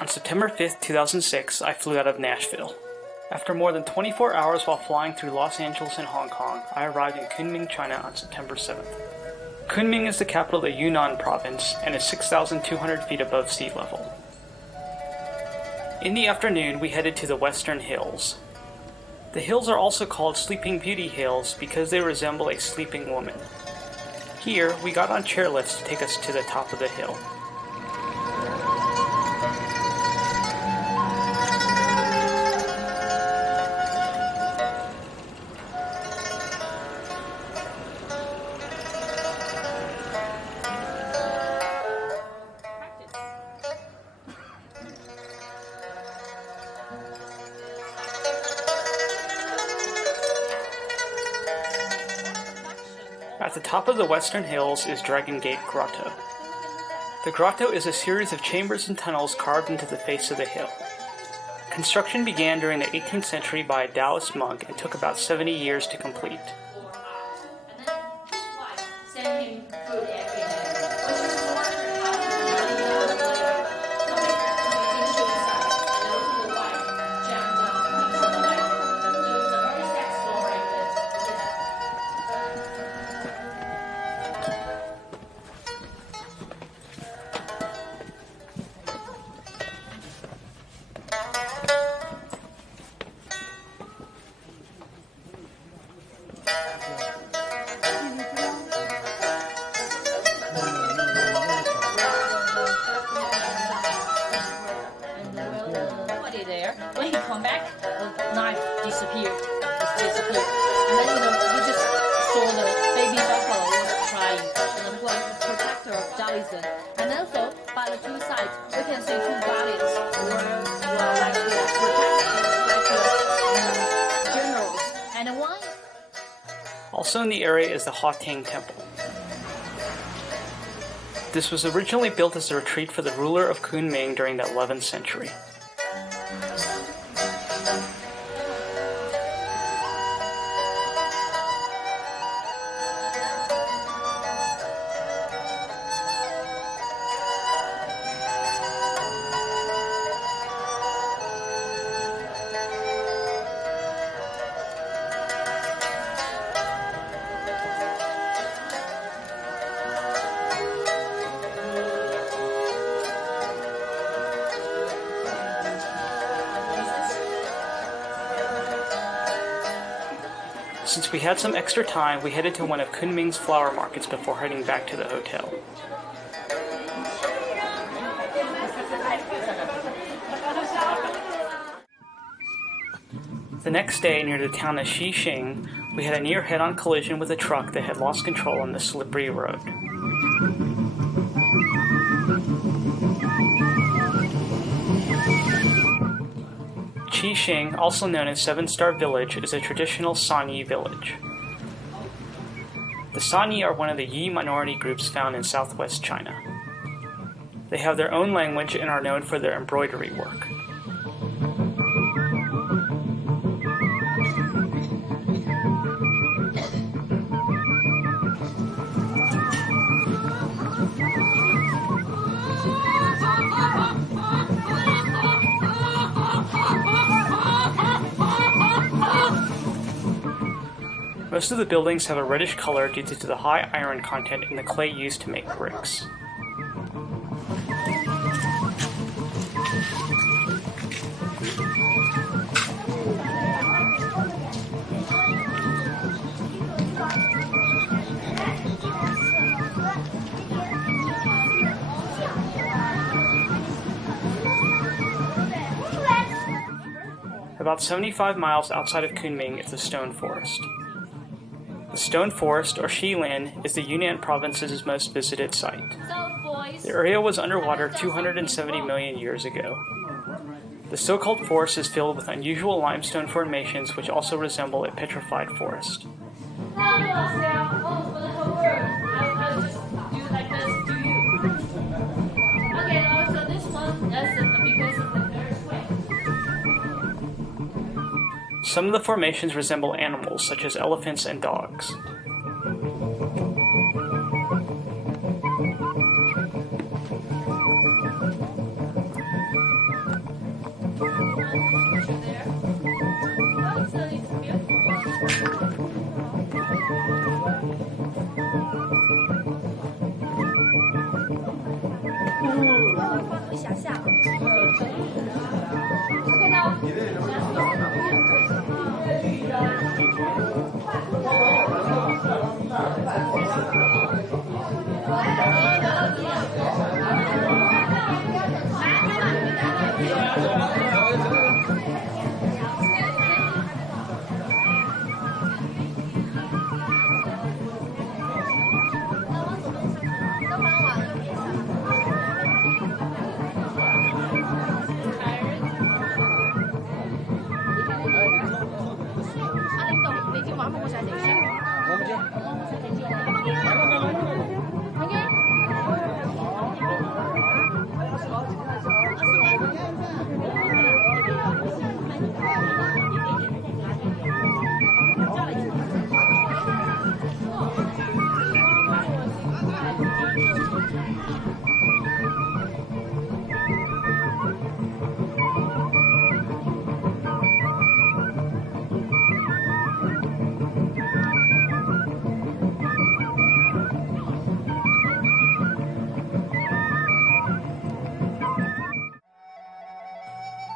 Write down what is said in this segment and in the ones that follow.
On September 5th, 2006, I flew out of Nashville. After more than 24 hours while flying through Los Angeles and Hong Kong, I arrived in Kunming, China on September 7th. Kunming is the capital of the Yunnan province and is 6,200 feet above sea level. In the afternoon, we headed to the Western Hills. The hills are also called Sleeping Beauty Hills because they resemble a sleeping woman. Here, we got on chairlifts to take us to the top of the hill. At the top of the Western Hills is Dragon Gate Grotto. The grotto is a series of chambers and tunnels carved into the face of the hill. Construction began during the 18th century by a Taoist monk and took about 70 years to complete. When he come back, the knife disappeared. And then, you just saw the baby buffalo was crying. And who was the protector of Taoism. And also, by the two sides, we can see two guardians were like the protectors, like the generals. And one. Also in the area is the Hawting Temple. This was originally built as a retreat for the ruler of Kunming during the 11th century. Since we had some extra time, we headed to one of Kunming's flower markets before heading back to the hotel. The next day, near the town of Xixing, we had a near head-on collision with a truck that had lost control on the slippery road. Xixing, also known as Seven Star Village, is a traditional Sanyi village. The Sanyi are one of the Yi minority groups found in southwest China. They have their own language and are known for their embroidery work. Most of the buildings have a reddish color due to the high iron content in the clay used to make bricks. About 75 miles outside of Kunming is the Stone Forest. The Stone Forest, or Xilan, is the Yunnan province's most visited site. The area was underwater 270 million years ago. The so-called forest is filled with unusual limestone formations which also resemble a petrified forest. Some of the formations resemble animals such as elephants and dogs.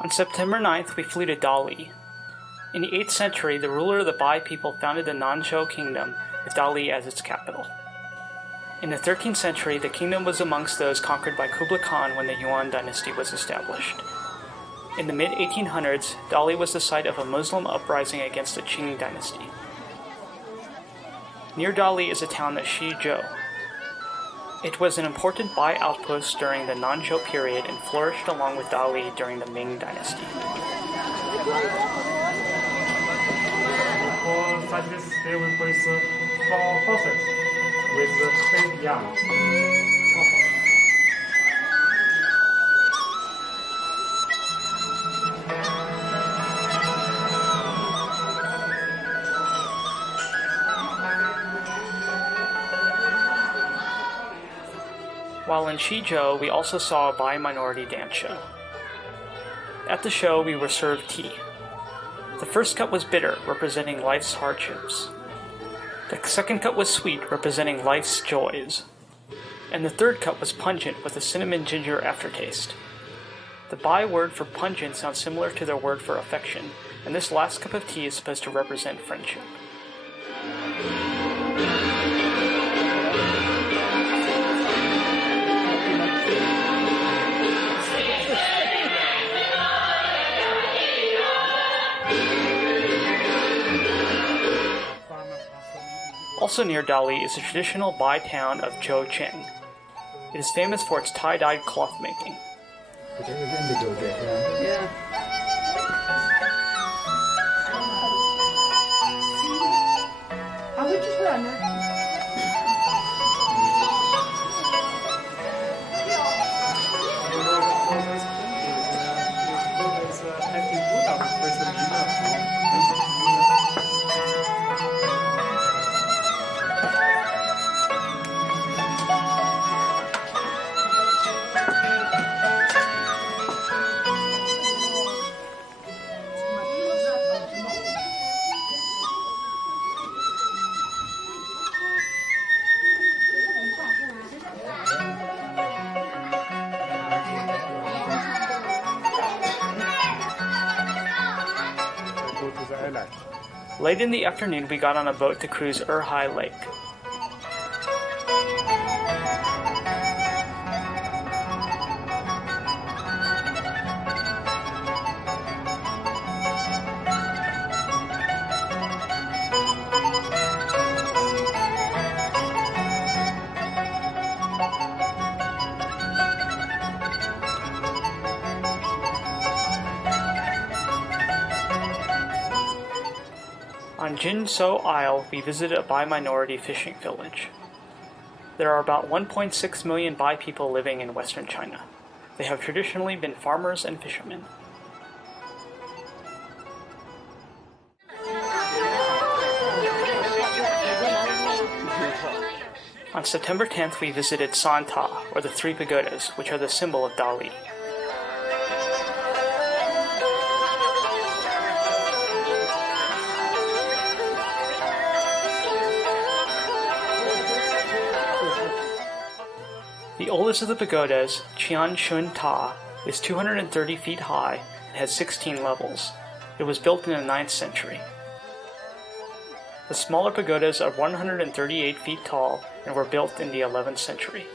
On September 9th, we flew to Dali. In the 8th century, the ruler of the Bai people founded the Nanzhou Kingdom with Dali as its capital. In the 13th century, the kingdom was amongst those conquered by Kublai Khan when the Yuan dynasty was established. In the mid-1800s, Dali was the site of a Muslim uprising against the Qing dynasty. Near Dali is a town that Xizhou. It was an important Bai outpost during the Nanzhou period and flourished along with Dali during the Ming dynasty. For such a stay with four horses with 10 young. 'While in Xizhou, we also saw a Bai minority dance show. At the show, we were served tea. The first cup was bitter, representing life's hardships. The second cup was sweet, representing life's joys. And the third cup was pungent, with a cinnamon ginger aftertaste. The Bai word for pungent sounds similar to their word for affection, and this last cup of tea is supposed to represent friendship. Also near Dali is the traditional Bai town of Zhoucheng. It is famous for its tie-dyed cloth making. Late in the afternoon, we got on a boat to cruise Erhai Lake. On Jinsou Isle, we visited a Bai minority fishing village. There are about 1.6 million Bai people living in western China. They have traditionally been farmers and fishermen. On September 10th, we visited San Ta, or the Three Pagodas, which are the symbol of Dali. The oldest of the pagodas, Qian Shun Ta, is 230 feet high and has 16 levels. It was built in the 9th century. The smaller pagodas are 138 feet tall and were built in the 11th century.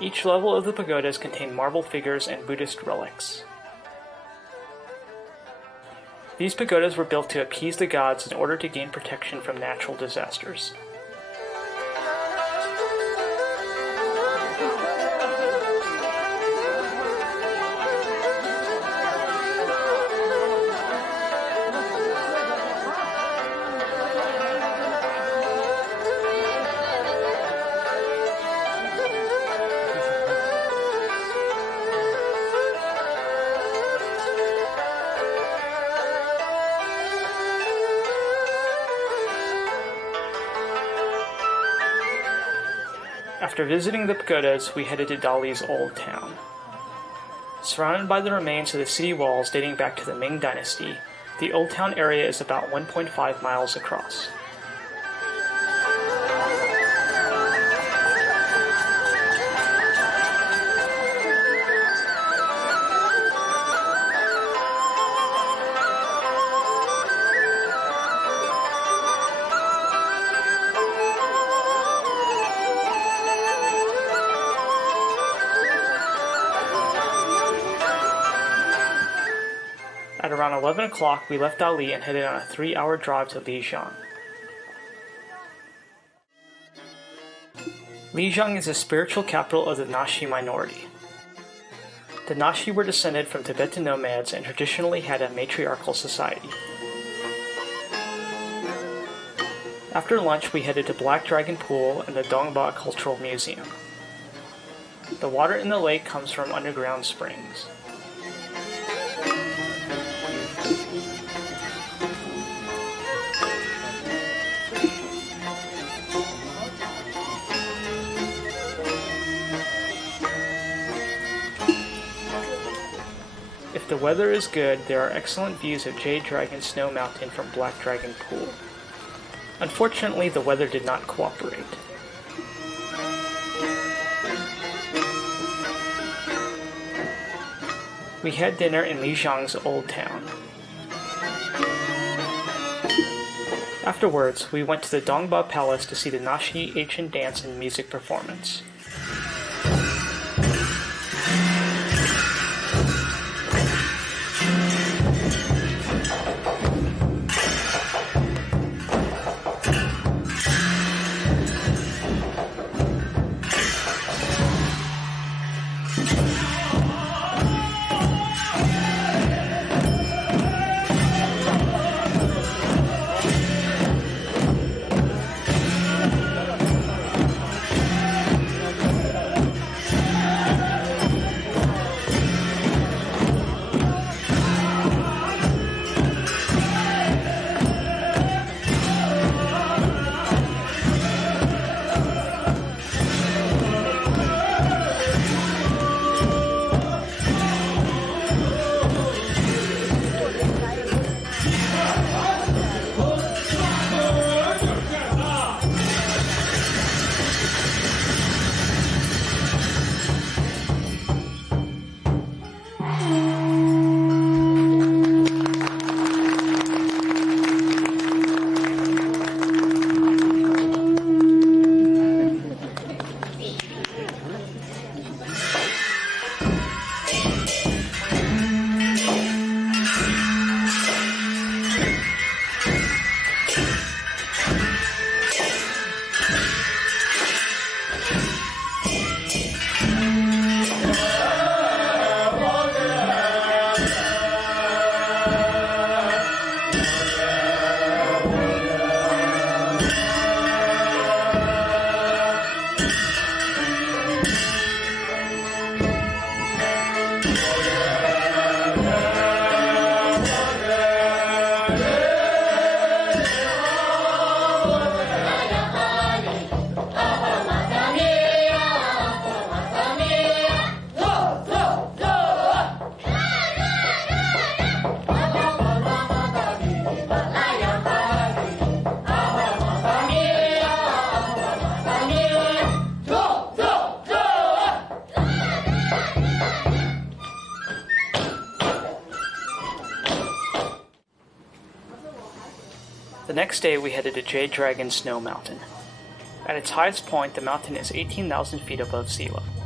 Each level of the pagodas contain marble figures and Buddhist relics. These pagodas were built to appease the gods in order to gain protection from natural disasters. After visiting the pagodas, we headed to Dali's Old Town. Surrounded by the remains of the city walls dating back to the Ming Dynasty, the Old Town area is about 1.5 miles across. At around 11 o'clock, we left Dali and headed on a 3-hour drive to Lijiang. Lijiang is the spiritual capital of the Naxi minority. The Naxi were descended from Tibetan nomads and traditionally had a matriarchal society. After lunch, we headed to Black Dragon Pool and the Dongba Cultural Museum. The water in the lake comes from underground springs. If the weather is good, there are excellent views of Jade Dragon Snow Mountain from Black Dragon Pool. Unfortunately, the weather did not cooperate. We had dinner in Lijiang's Old Town. Afterwards, we went to the Dongba Palace to see the Naxi ancient dance and music performance. The next day we headed to Jade Dragon Snow Mountain. At its highest point, the mountain is 18,000 feet above sea level.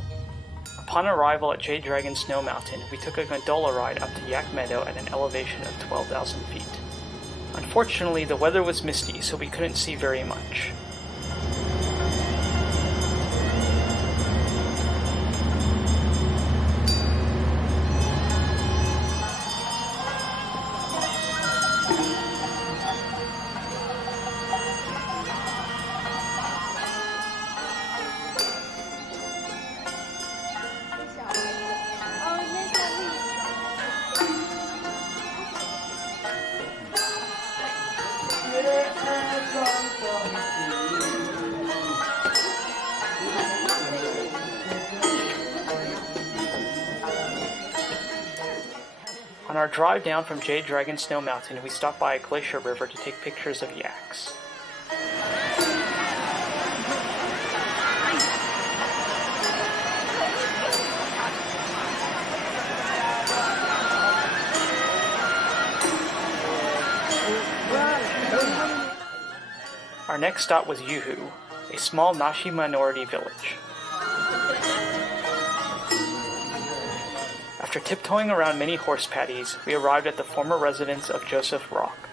Upon arrival at Jade Dragon Snow Mountain, we took a gondola ride up to Yak Meadow at an elevation of 12,000 feet. Unfortunately, the weather was misty, so we couldn't see very much. On our drive down from Jade Dragon Snow Mountain, we stopped by a glacier river to take pictures of yaks. Our next stop was Yuhu, a small Nashi minority village. After tiptoeing around many horse paddies, we arrived at the former residence of Joseph Rock.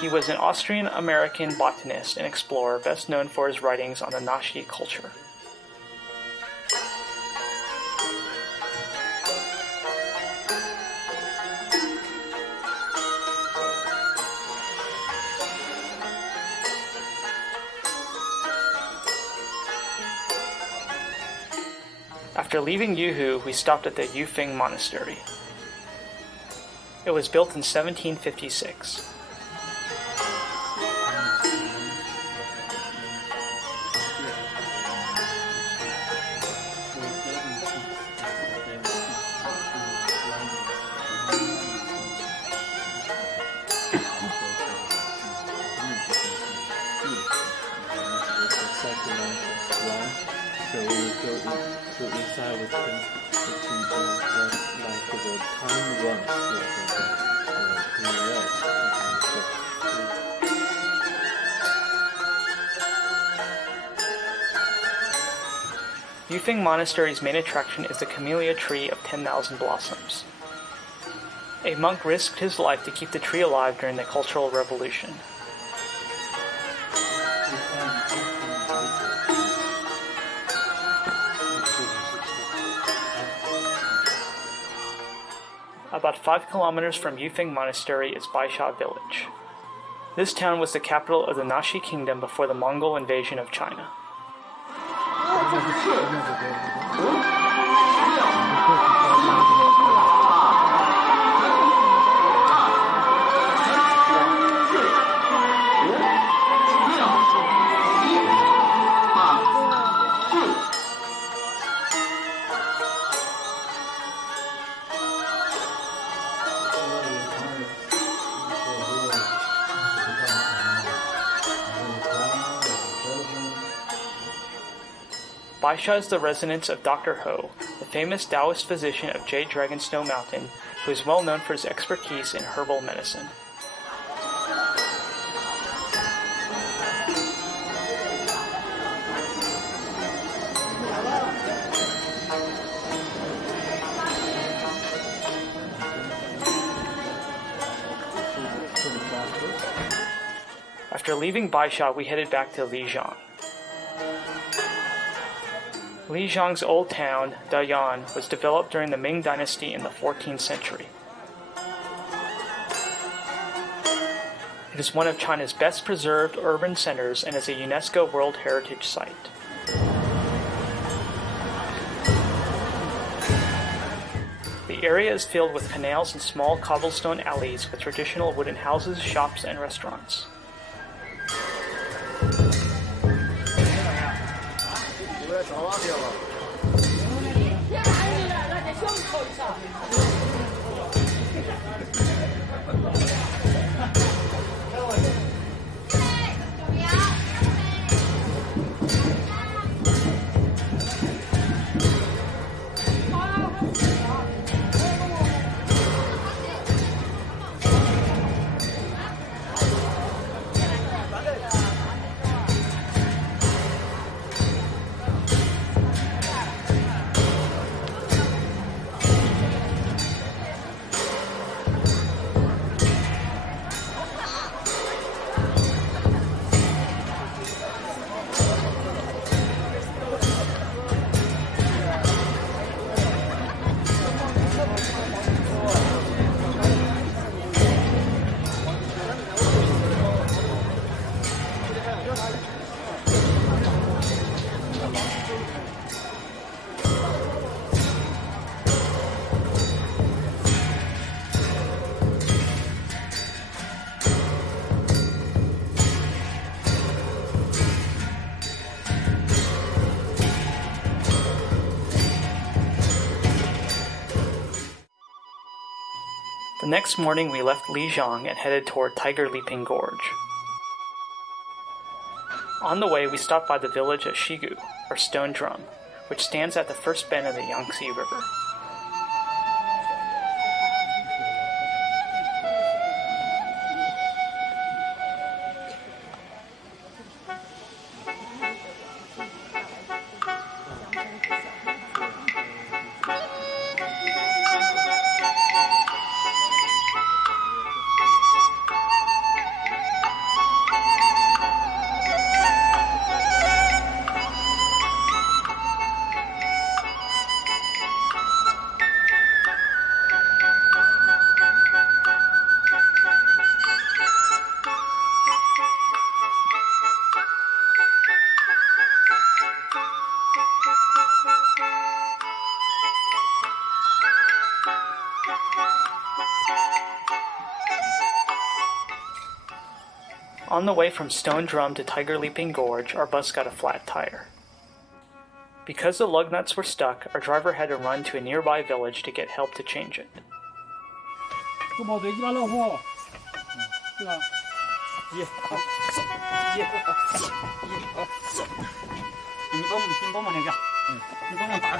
He was an Austrian-American botanist and explorer best known for his writings on the Nashi culture. After leaving Yuhu, we stopped at the Yufeng Monastery. It was built in 1756. So we go inside with the time runs Yufeng Monastery's main attraction is the Camellia Tree of 10,000 blossoms. A monk risked his life to keep the tree alive during the Cultural Revolution. About 5 kilometers from Yufeng Monastery is Baisha village. This town was the capital of the Nashi kingdom before the Mongol invasion of China. Baisha is the residence of Dr. Ho, the famous Taoist physician of Jade Dragon Snow Mountain, who is well known for his expertise in herbal medicine. After leaving Baisha, we headed back to Lijiang. Lijiang's old town, Dayuan, was developed during the Ming Dynasty in the 14th century. It is one of China's best preserved urban centers and is a UNESCO World Heritage Site. The area is filled with canals and small cobblestone alleys with traditional wooden houses, shops, and restaurants. The next morning we left Lijiang and headed toward Tiger Leaping Gorge. On the way we stopped by the village of Shigu, or Stone Drum, which stands at the first bend of the Yangtze River. On the way from Stone Drum to Tiger Leaping Gorge, our bus got a flat tire. Because the lug nuts were stuck, our driver had to run to a nearby village to get help to change it. 珠宝堆一把老虎，是吧？你帮忙那个，你帮忙打。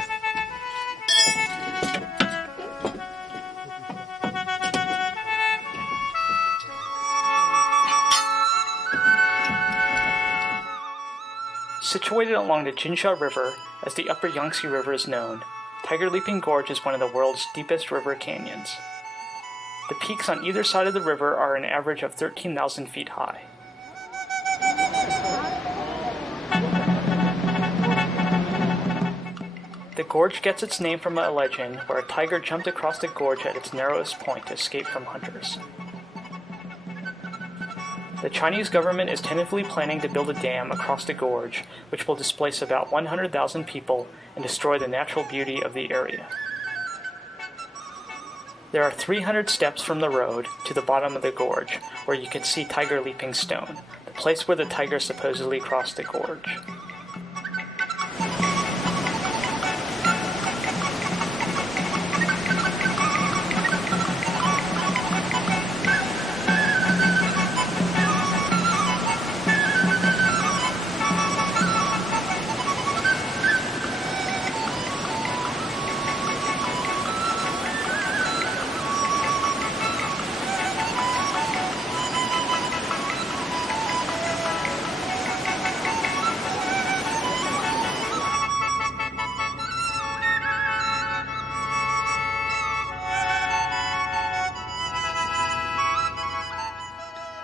Situated along the Jinsha River, as the Upper Yangtze River is known, Tiger Leaping Gorge is one of the world's deepest river canyons. The peaks on either side of the river are an average of 13,000 feet high. The gorge gets its name from a legend where a tiger jumped across the gorge at its narrowest point to escape from hunters. The Chinese government is tentatively planning to build a dam across the gorge, which will displace about 100,000 people and destroy the natural beauty of the area. There are 300 steps from the road to the bottom of the gorge, where you can see Tiger Leaping Stone, the place where the tiger supposedly crossed the gorge.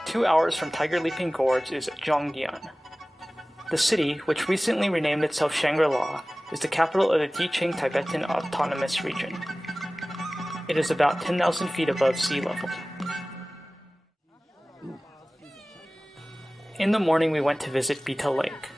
Two hours from Tiger Leaping Gorge is Zhongyan. The city, which recently renamed itself Shangri-La, is the capital of the Jiqing Tibetan Autonomous Region. It is about 10,000 feet above sea level. In the morning we went to visit Beta Lake.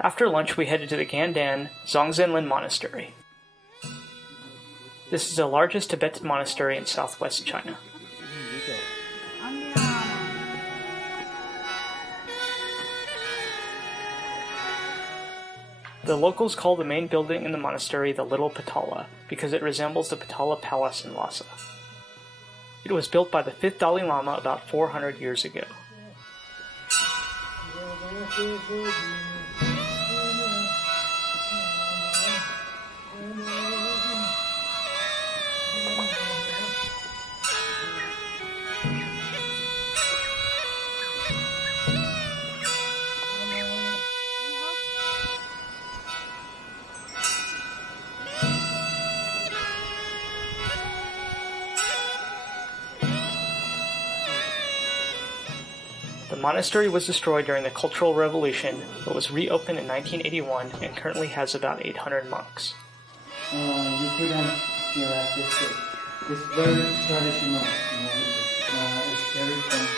After lunch, we headed to the Gandan Zongzhenlin Monastery. This is the largest Tibetan monastery in southwest China. The locals call the main building in the monastery the Little Potala because it resembles the Potala Palace in Lhasa. It was built by the 5th Dalai Lama about 400 years ago. monastery was destroyed during the Cultural Revolution, but was reopened in 1981 and currently has about 800 monks. You couldn't feel like this. It's very traditional. It's very fun.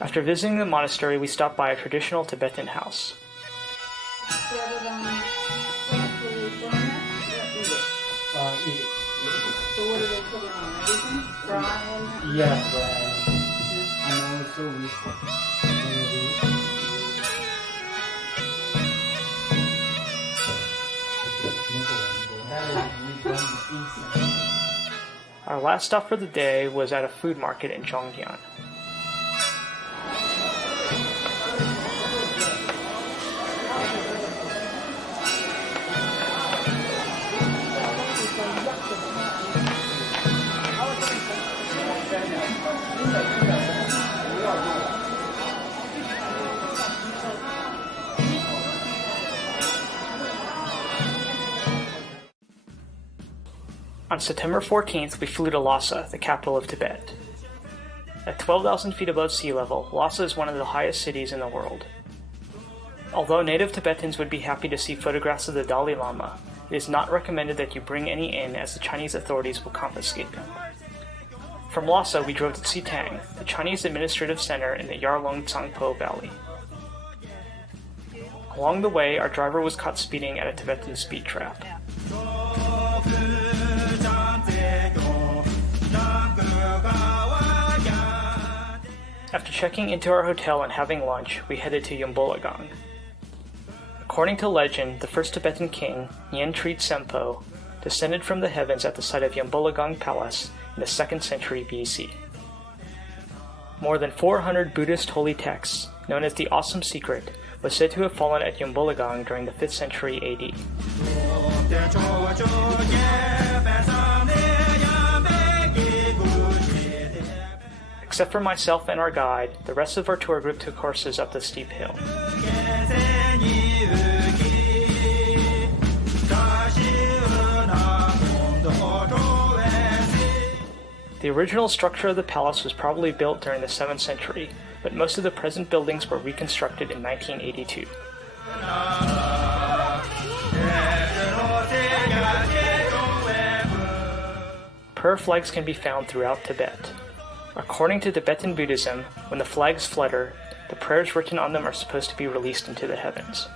After visiting the monastery, we stopped by a traditional Tibetan house. Yeah, and also Our last stop for the day was at a food market in Zhongyan. On September 14th, we flew to Lhasa, the capital of Tibet. At 12,000 feet above sea level, Lhasa is one of the highest cities in the world. Although native Tibetans would be happy to see photographs of the Dalai Lama, it is not recommended that you bring any in as the Chinese authorities will confiscate them. From Lhasa, we drove to Xitang, the Chinese administrative center in the Yarlung Tsangpo Valley. Along the way, our driver was caught speeding at a Tibetan speed trap. After checking into our hotel and having lunch, we headed to Yambolagang. According to legend, the first Tibetan king, Nyen Trid Sempo, descended from the heavens at the site of Yambolagang Palace in the 2nd century BC. More than 400 Buddhist holy texts, known as the Awesome Secret, was said to have fallen at Yambolagang during the 5th century AD. Except for myself and our guide, the rest of our tour group took horses up the steep hill. The original structure of the palace was probably built during the 7th century, but most of the present buildings were reconstructed in 1982. Prayer flags can be found throughout Tibet. According to Tibetan Buddhism, when the flags flutter, the prayers written on them are supposed to be released into the heavens.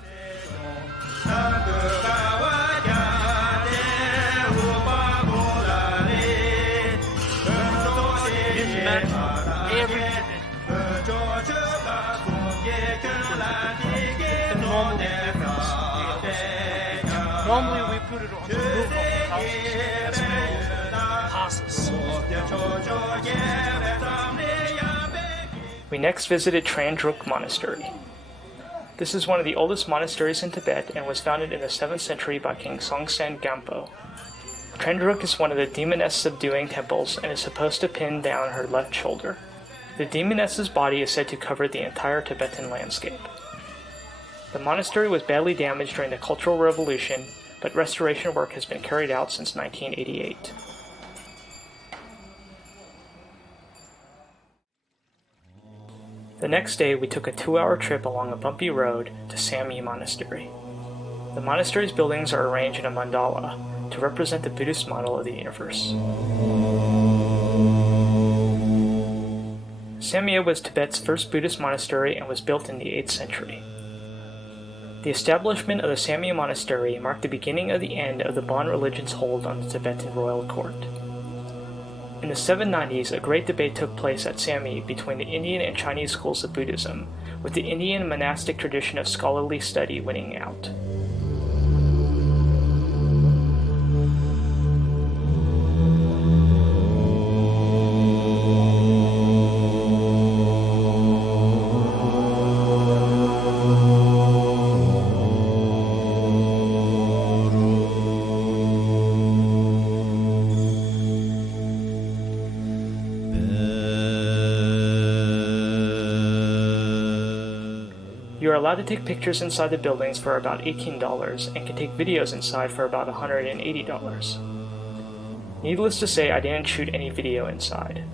Normally we put it on the roof of the house as passes. We next visited Trandruk Monastery. This is one of the oldest monasteries in Tibet and was founded in the 7th century by King Songtsen Gampo. Trandruk is one of the demoness subduing temples and is supposed to pin down her left shoulder. The demoness's body is said to cover the entire Tibetan landscape. The monastery was badly damaged during the Cultural Revolution, but restoration work has been carried out since 1988. The next day, we took a 2-hour trip along a bumpy road to Samye Monastery. The monastery's buildings are arranged in a mandala to represent the Buddhist model of the universe. Samye was Tibet's first Buddhist monastery and was built in the 8th century. The establishment of the Samye Monastery marked the beginning of the end of the Bon religion's hold on the Tibetan royal court. In the 790s, a great debate took place at Samye between the Indian and Chinese schools of Buddhism, with the Indian monastic tradition of scholarly study winning out. You are allowed to take pictures inside the buildings for about $18 and can take videos inside for about $180. Needless to say, I didn't shoot any video inside.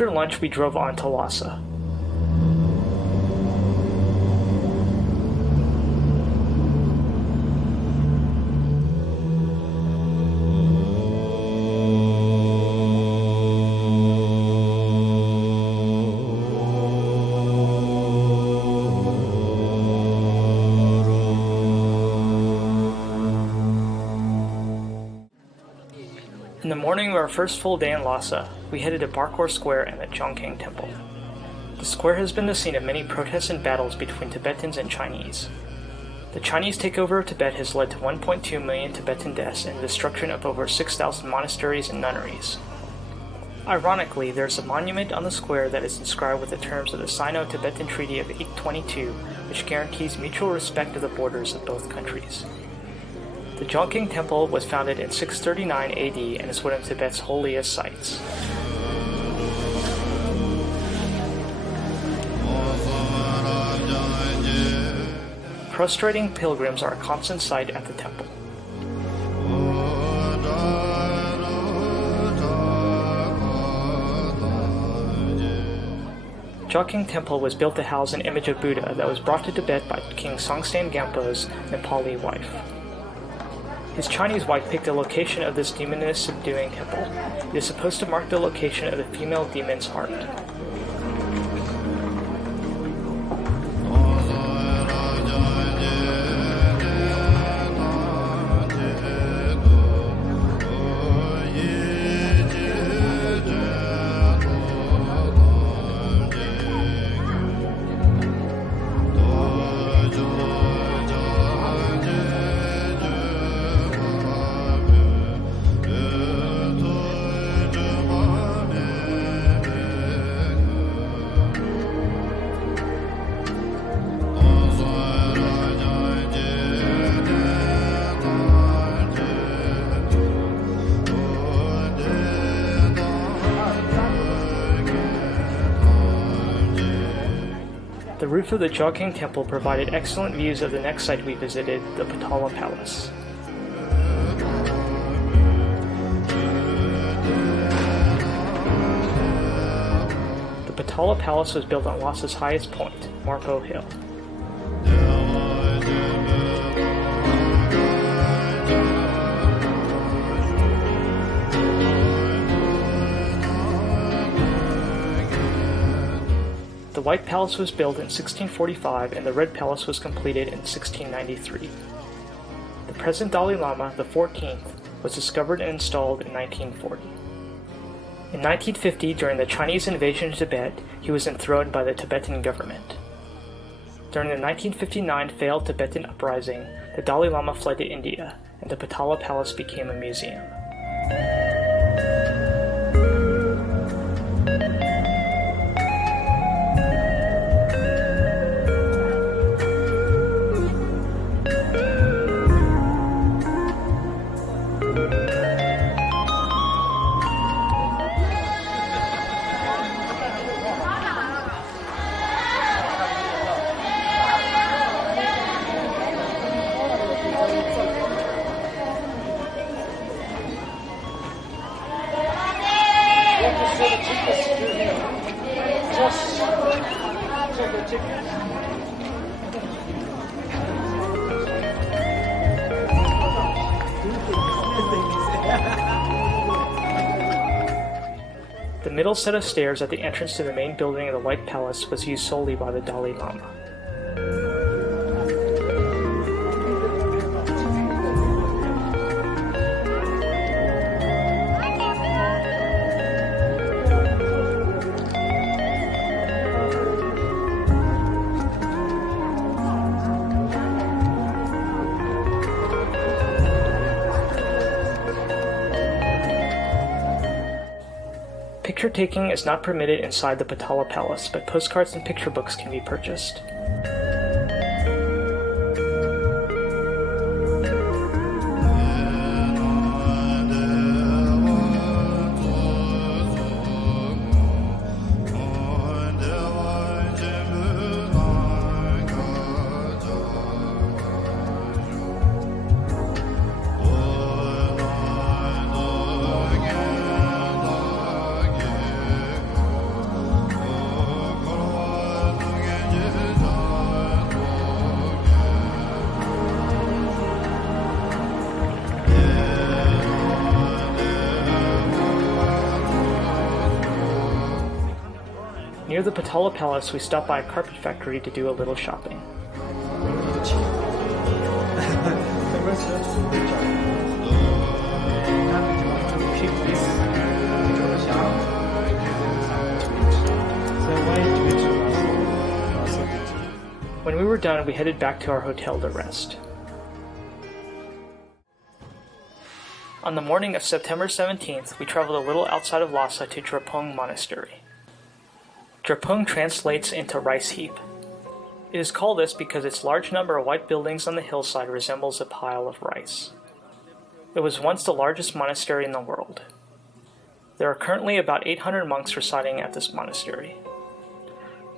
After lunch, we drove on to Lhasa. In the morning of our first full day in Lhasa, we headed to Barkor Square and the Zhongkang Temple. The square has been the scene of many protests and battles between Tibetans and Chinese. The Chinese takeover of Tibet has led to 1.2 million Tibetan deaths and the destruction of over 6,000 monasteries and nunneries. Ironically, there is a monument on the square that is inscribed with the terms of the Sino-Tibetan Treaty of 822, which guarantees mutual respect of the borders of both countries. The Zhongkang Temple was founded in 639 AD and is one of Tibet's holiest sites. Prostrating pilgrims are a constant sight at the temple. Zhongkang Temple was built to house an image of Buddha that was brought to Tibet by King Songstan Gampo's Nepali wife. His Chinese wife picked the location of this demoness subduing temple. It is supposed to mark the location of the female demon's heart. The roof of the Zhongkang Temple provided excellent views of the next site we visited, the Potala Palace. The Potala Palace was built on Lhasa's highest point, Marpo Hill. The White Palace was built in 1645 and the Red Palace was completed in 1693. The present Dalai Lama, the 14th, was discovered and installed in 1940. In 1950, during the Chinese invasion of Tibet, he was enthroned by the Tibetan government. During the 1959 failed Tibetan uprising, the Dalai Lama fled to India, and the Potala Palace became a museum. middle set of stairs at the entrance to the main building of the White Palace was used solely by the Dalai Lama. Picture taking is not permitted inside the Potala Palace, but postcards and picture books can be purchased. Near the Potala Palace, we stopped by a carpet factory to do a little shopping. When we were done, we headed back to our hotel to rest. On the morning of September 17th, we traveled a little outside of Lhasa to Drepung Monastery. Drepung translates into rice heap. It is called this because its large number of white buildings on the hillside resembles a pile of rice. It was once the largest monastery in the world. There are currently about 800 monks residing at this monastery.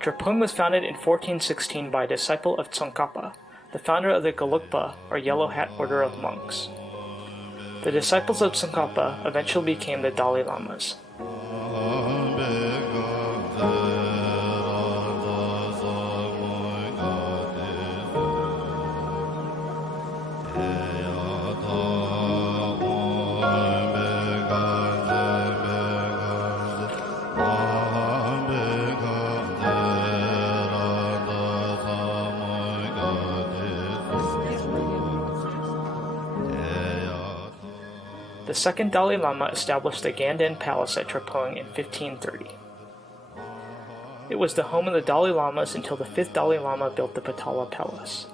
Drepung was founded in 1416 by a disciple of Tsongkhapa, the founder of the Gelugpa, or Yellow Hat Order of Monks. The disciples of Tsongkhapa eventually became the Dalai Lamas. The second Dalai Lama established the Ganden Palace at Drepung in 1530. It was the home of the Dalai Lamas until the fifth Dalai Lama built the Potala Palace.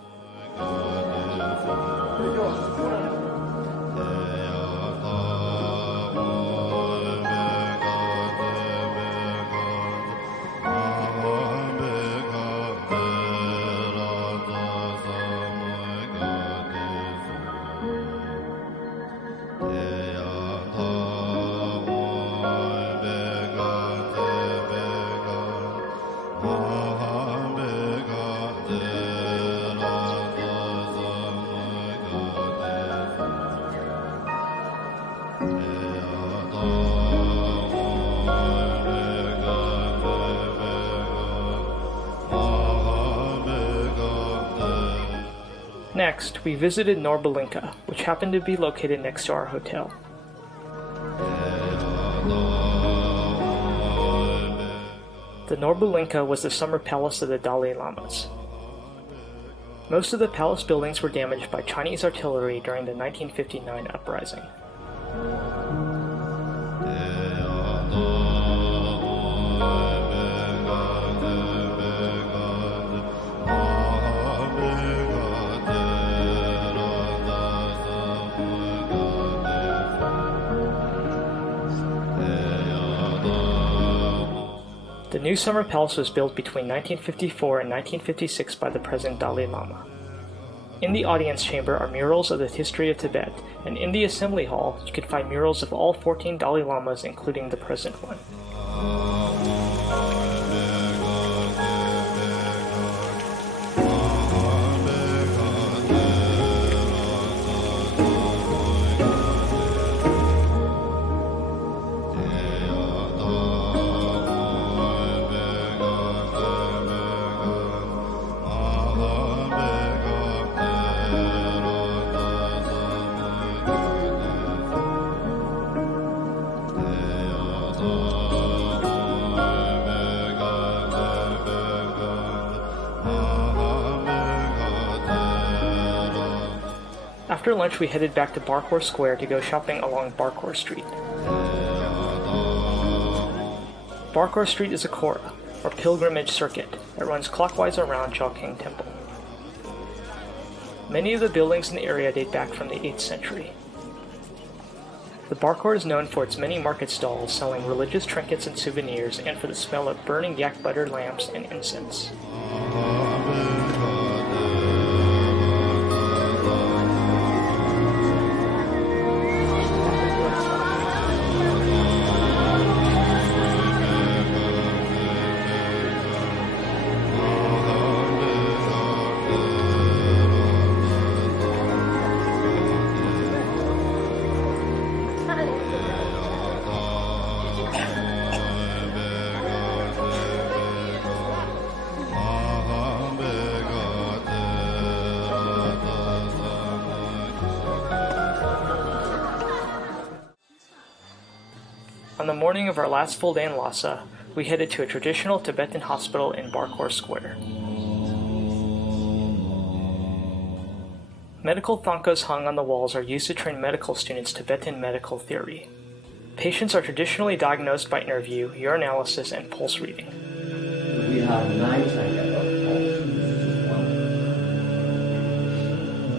Next, we visited Norbalinka, which happened to be located next to our hotel. The Norbalinka was the summer palace of the Dalai Lamas. Most of the palace buildings were damaged by Chinese artillery during the 1959 uprising. The new summer palace was built between 1954 and 1956 by the present Dalai Lama. In the audience chamber are murals of the history of Tibet, and in the assembly hall you can find murals of all 14 Dalai Lamas, including the present one. After lunch, we headed back to Barkhor Square to go shopping along Barkhor Street. Barkhor Street is a Kora, or pilgrimage circuit, that runs clockwise around Chowking Temple. Many of the buildings in the area date back from the 8th century. The Barkhor is known for its many market stalls selling religious trinkets and souvenirs, and for the smell of burning yak butter lamps and incense. On the morning of our last full day in Lhasa, we headed to a traditional Tibetan hospital in Barkhor Square. Medical thangkas hung on the walls are used to train medical students Tibetan medical theory. Patients are traditionally diagnosed by interview, urinalysis, and pulse reading. We have 9 cycles of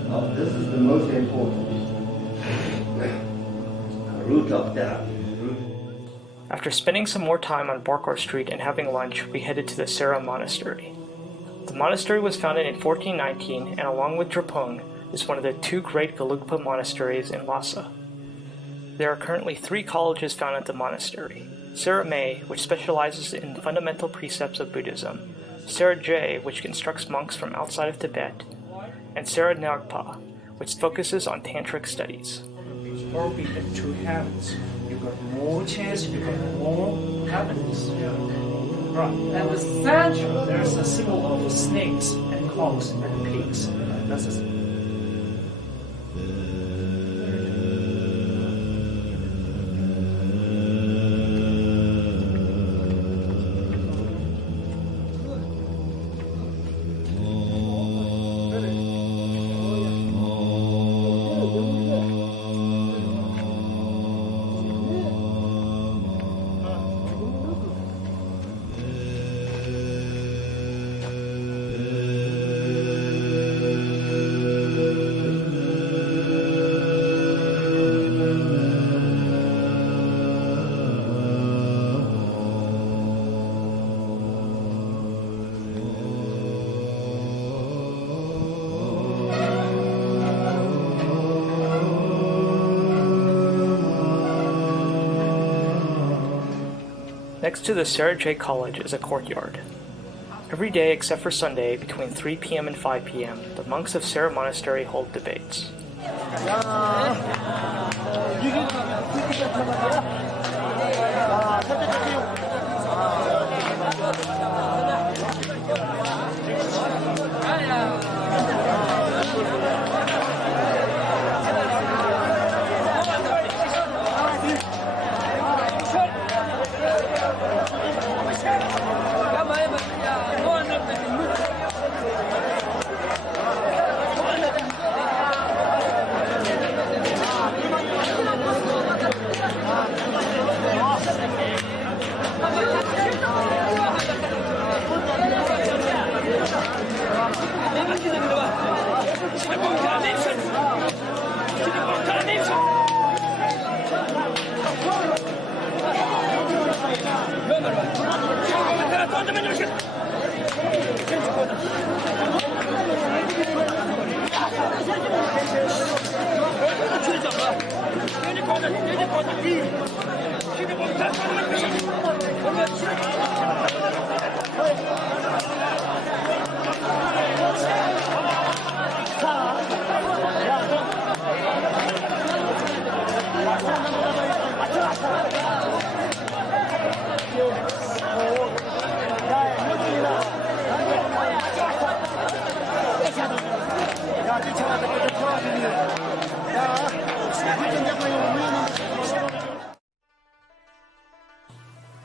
pulse. This is the most important route of therapy. After spending some more time on Barkhor Street and having lunch, we headed to the Sera Monastery. The monastery was founded in 1419 and, along with Drepung, is one of the 2 great Gelugpa monasteries in Lhasa. There are currently 3 colleges found at the monastery: Sera Me, which specializes in fundamental precepts of Buddhism, Sera Je, which instructs monks from outside of Tibet, and Sera Nyagpa, which focuses on tantric studies. Orbit to heavens. You got more chance, you got more happiness. Right. At the center, there's a symbol of snakes and clouds and pigs. That's a Next to the Sera Je College is a courtyard. Every day except for Sunday, between 3 p.m. and 5 p.m., the monks of Sera Monastery hold debates.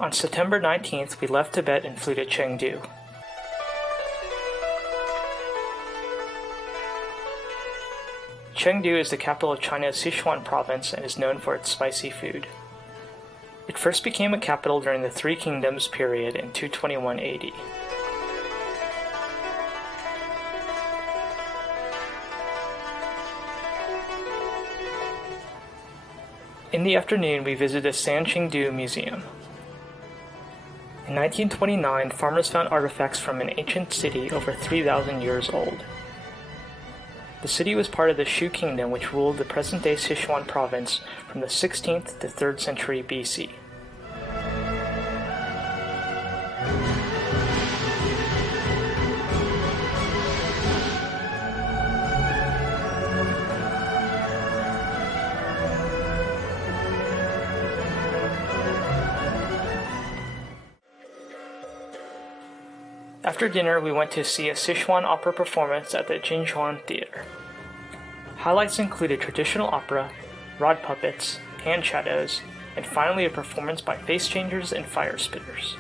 On September 19th, we left Tibet and flew to Chengdu. Chengdu is the capital of China's Sichuan province and is known for its spicy food. It first became a capital during the Three Kingdoms period in 221 AD. In the afternoon, we visited the Sanqingdu Museum. In 1929, farmers found artifacts from an ancient city over 3,000 years old. The city was part of the Shu Kingdom, which ruled the present-day Sichuan province from the 16th to 3rd century BC. After dinner, we went to see a Sichuan opera performance at the Jinchuan Theater. Highlights included traditional opera, rod puppets, hand shadows, and finally a performance by face changers and fire spitters.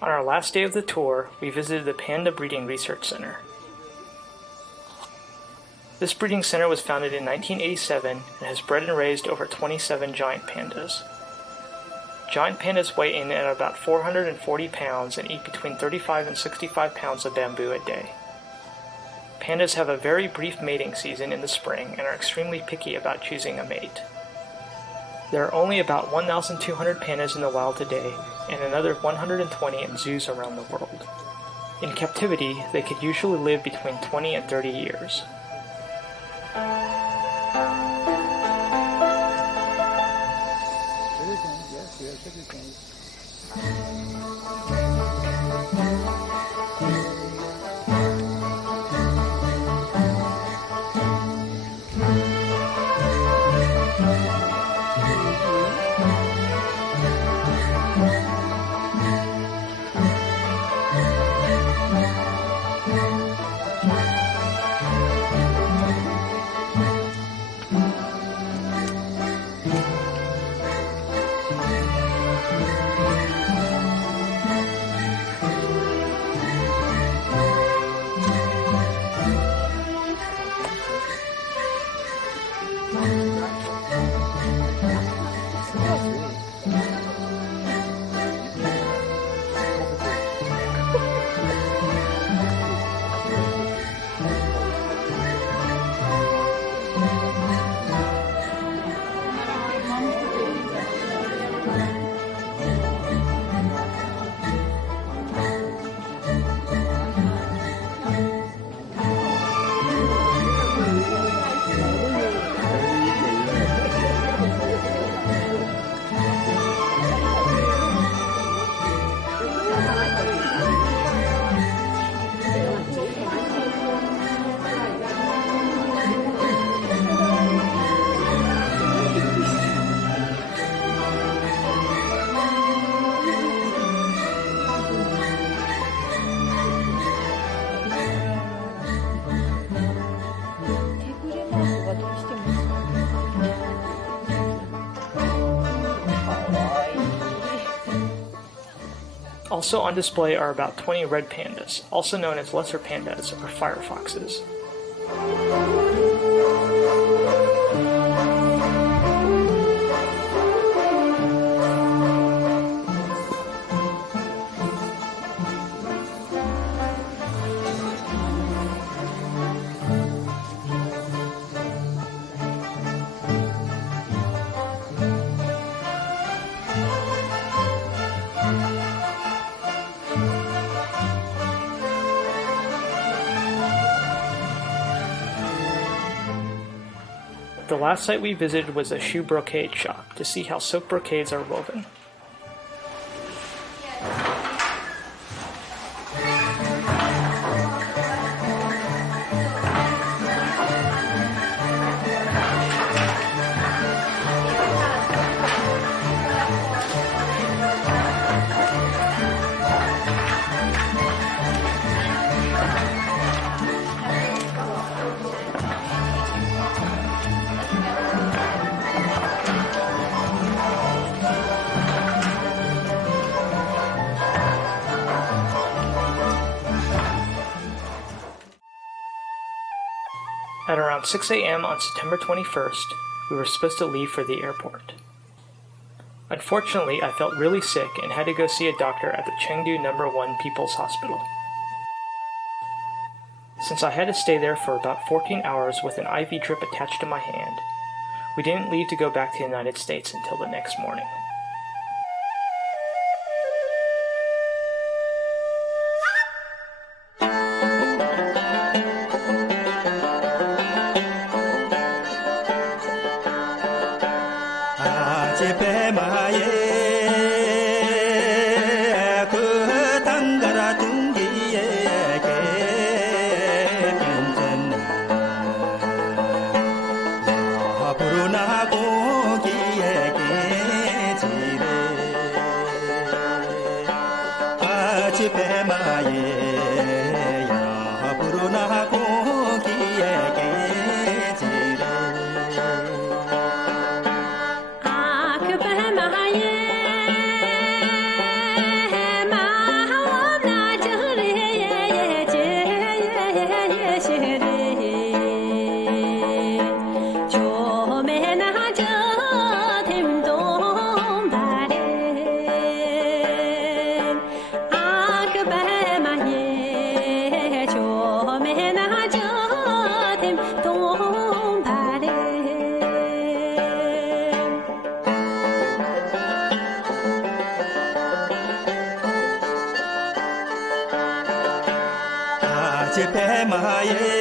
On our last day of the tour, we visited the Panda Breeding Research Center. This breeding center was founded in 1987 and has bred and raised over 27 giant pandas. Giant pandas weigh in at about 440 pounds and eat between 35 and 65 pounds of bamboo a day. Pandas have a very brief mating season in the spring and are extremely picky about choosing a mate. There are only about 1,200 pandas in the wild today, and another 120 in zoos around the world. In captivity, they could usually live between 20 and 30 years. Also on display are about 20 red pandas, also known as lesser pandas or firefoxes. The last site we visited was a shoe brocade shop to see how silk brocades are woven. At around 6 a.m. on September 21st, we were supposed to leave for the airport. Unfortunately, I felt really sick and had to go see a doctor at the Chengdu No. 1 People's Hospital. Since I had to stay there for about 14 hours with an IV drip attached to my hand, we didn't leave to go back to the United States until the next morning. Chipper Maye